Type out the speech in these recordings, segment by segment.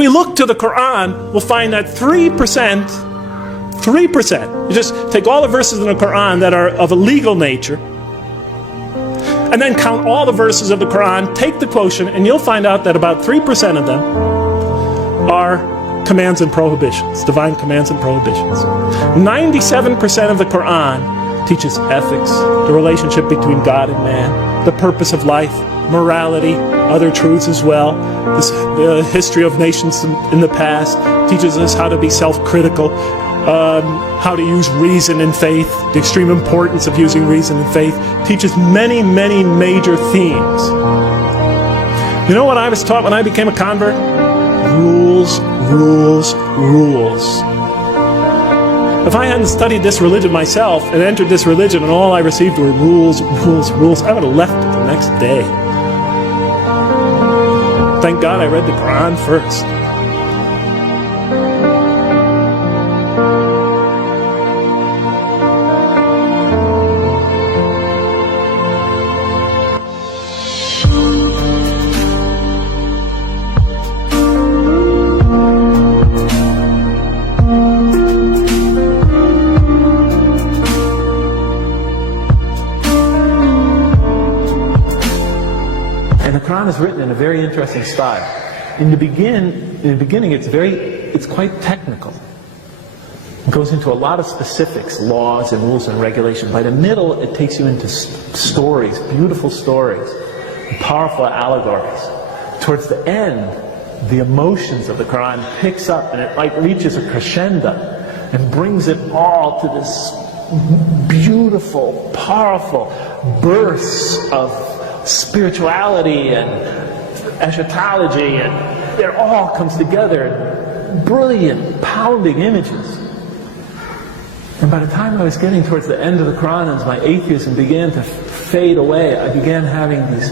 we look to the Quran, we'll find that 3%, you just take all the verses in the Quran that are of a legal nature, and then count all the verses of the Quran, take the quotient, and you'll find out that about 3% of them are commands and prohibitions, divine commands and prohibitions. 97% of the Quran teaches ethics, the relationship between God and man, the purpose of life, morality, other truths as well. The history of nations in the past teaches us how to be self-critical, how to use reason and faith, the extreme importance of using reason and faith, teaches many, many major themes. You know what I was taught when I became a convert? Rules, rules, rules. If I hadn't studied this religion myself and entered this religion and all I received were rules, rules, rules, I would have left it the next day. Thank God I read the Quran first. And the Quran is written in a very interesting style. In the beginning, it's quite technical. It goes into a lot of specifics, laws and rules and regulations. By the middle, it takes you into stories, beautiful stories, powerful allegories. Towards the end, the emotions of the Quran picks up and it like reaches a crescendo and brings it all to this beautiful, powerful bursts of spirituality and eschatology, and it all comes together in brilliant, pounding images. And by the time I was getting towards the end of the Quran, as my atheism began to fade away, I began having these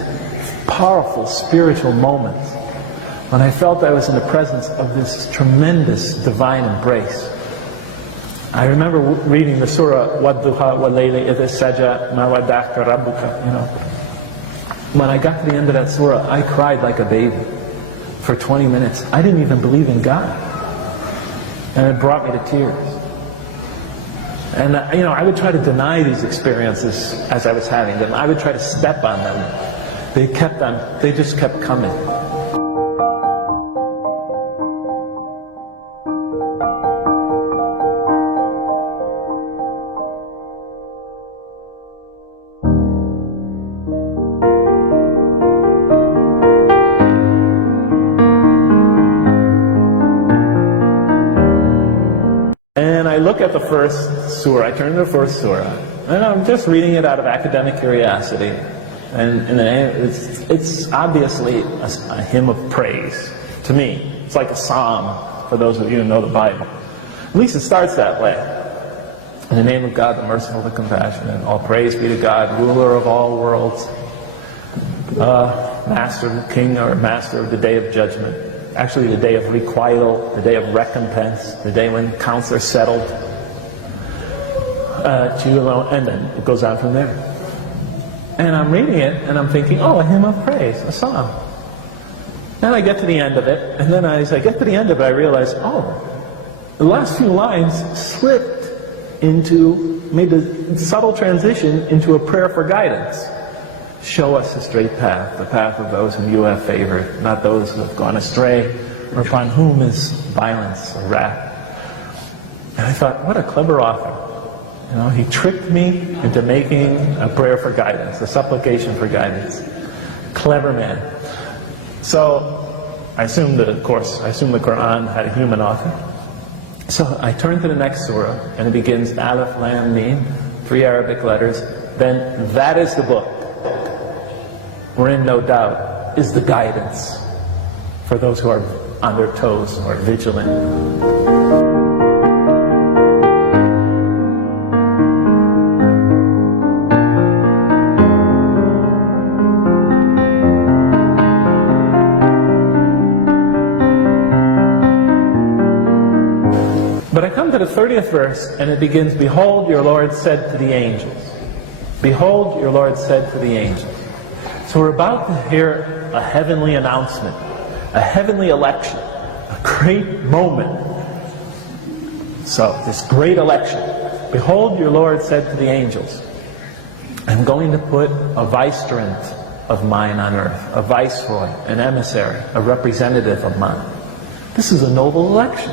powerful spiritual moments when I felt I was in the presence of this tremendous divine embrace. I remember reading the surah, وَالضُّحَى وَاللَّيْلِ إِذَا سَجَى مَا وَدَّعَكَ رَبُّكَ. When I got to the end of that surah, I cried like a baby for 20 minutes. I didn't even believe in God. And it brought me to tears. And I would try to deny these experiences as I was having them. I would try to step on them. They just kept coming. And I look at the first surah, I turn to the first surah, and I'm just reading it out of academic curiosity. And it's obviously a hymn of praise to me. It's like a psalm for those of you who know the Bible. At least it starts that way. In the name of God, the merciful, the compassionate, all praise be to God, ruler of all worlds, master, king, or master of the day of judgment. Actually, the day of requital, the day of recompense, the day when counts are settled. To you alone, and then it goes on from there. And I'm reading it, and I'm thinking, oh, a hymn of praise, a psalm. Then I get to the end of it, and then as I get to the end of it, I realize, oh, the last few lines slipped made a subtle transition into a prayer for guidance. Show us the straight path, the path of those whom you have favored, not those who have gone astray, or upon whom is violence or wrath. And I thought, what a clever author. He tricked me into making a prayer for guidance, a supplication for guidance. Clever man. So I assumed the Quran had a human author. So I turn to the next surah, and it begins Alif, Lam, Mim, 3 Arabic letters. Then that is the book, wherein no doubt is the guidance for those who are on their toes or vigilant. But I come to the 30th verse, and it begins, Behold, your Lord said to the angels. Behold, your Lord said to the angels. So we're about to hear a heavenly announcement, a heavenly election, a a great moment. So, this great election. Behold, your Lord said to the angels, I'm going to put a vicegerent of mine on earth, a viceroy, an emissary, a representative of mine. This is a noble election.